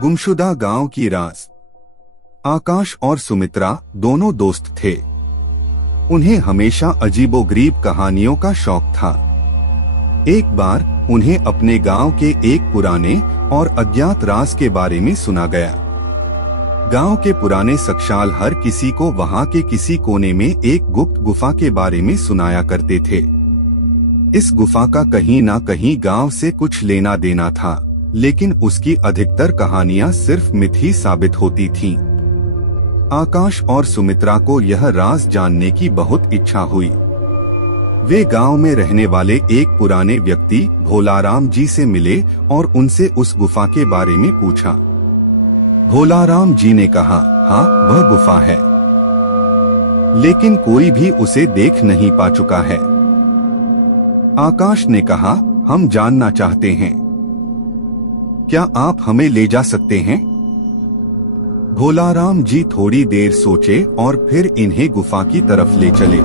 गुमशुदा गांव की राज। आकाश और सुमित्रा दोनों दोस्त थे। उन्हें हमेशा अजीबोगरीब कहानियों का शौक था। एक बार उन्हें अपने गांव के एक पुराने और अज्ञात राज के बारे में सुना गया। गांव के पुराने शख्साल हर किसी को वहां के किसी कोने में एक गुप्त गुफा के बारे में सुनाया करते थे। इस गुफा का कहीं ना कहीं गांव से कुछ लेना देना था, लेकिन उसकी अधिकतर कहानियां सिर्फ मिथ ही साबित होती थीं। आकाश और सुमित्रा को यह राज जानने की बहुत इच्छा हुई। वे गांव में रहने वाले एक पुराने व्यक्ति भोलाराम जी से मिले और उनसे उस गुफा के बारे में पूछा। भोलाराम जी ने कहा, हाँ, वह गुफा है, लेकिन कोई भी उसे देख नहीं पा चुका है। आकाश ने कहा, हम जानना चाहते हैं, क्या आप हमें ले जा सकते हैं? भोलाराम जी थोड़ी देर सोचे और फिर इन्हें गुफा की तरफ ले चले।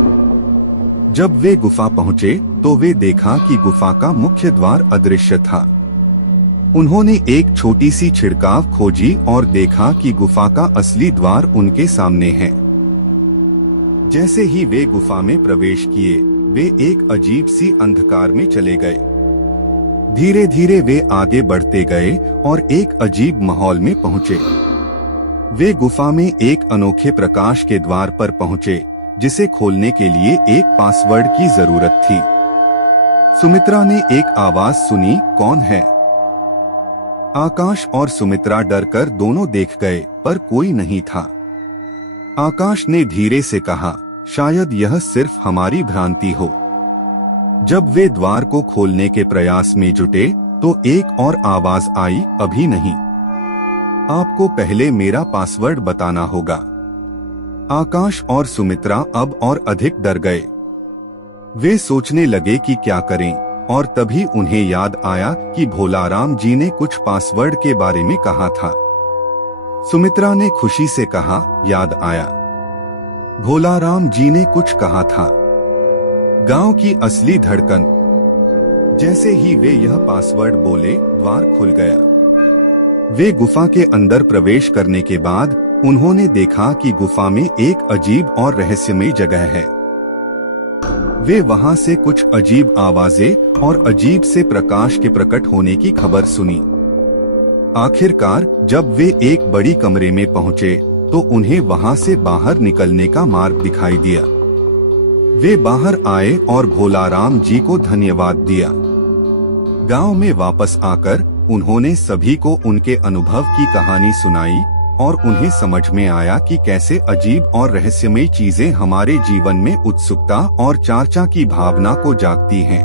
जब वे गुफा पहुंचे तो वे देखा कि गुफा का मुख्य द्वार अदृश्य था। उन्होंने एक छोटी सी छिड़काव खोजी और देखा कि गुफा का असली द्वार उनके सामने है। जैसे ही वे गुफा में प्रवेश किए, वे एक अजीब सी अंधकार में चले गए। धीरे धीरे वे आगे बढ़ते गए और एक अजीब माहौल में पहुंचे। वे गुफा में एक अनोखे प्रकाश के द्वार पर पहुंचे, जिसे खोलने के लिए एक पासवर्ड की जरूरत थी। सुमित्रा ने एक आवाज सुनी, कौन है? आकाश और सुमित्रा डरकर दोनों देख गए, पर कोई नहीं था। आकाश ने धीरे से कहा, शायद यह सिर्फ हमारी भ्रांति हो। जब वे द्वार को खोलने के प्रयास में जुटे तो एक और आवाज आई, अभी नहीं, आपको पहले मेरा पासवर्ड बताना होगा। आकाश और सुमित्रा अब और अधिक डर गए। वे सोचने लगे कि क्या करें, और तभी उन्हें याद आया कि भोलाराम जी ने कुछ पासवर्ड के बारे में कहा था। सुमित्रा ने खुशी से कहा, याद आया, भोलाराम जी ने कुछ कहा था, गांव की असली धड़कन। जैसे ही वे यह पासवर्ड बोले, द्वार खुल गया। वे गुफा के अंदर प्रवेश करने के बाद उन्होंने देखा कि गुफा में एक अजीब और रहस्यमय जगह है। वे वहां से कुछ अजीब आवाजें और अजीब से प्रकाश के प्रकट होने की खबर सुनी। आखिरकार जब वे एक बड़ी कमरे में पहुंचे तो उन्हें वहां से बाहर निकलने का मार्ग दिखाई दिया। वे बाहर आए और भोलाराम जी को धन्यवाद दिया। गांव में वापस आकर उन्होंने सभी को उनके अनुभव की कहानी सुनाई और उन्हें समझ में आया कि कैसे अजीब और रहस्यमय चीजें हमारे जीवन में उत्सुकता और चर्चा की भावना को जागती हैं।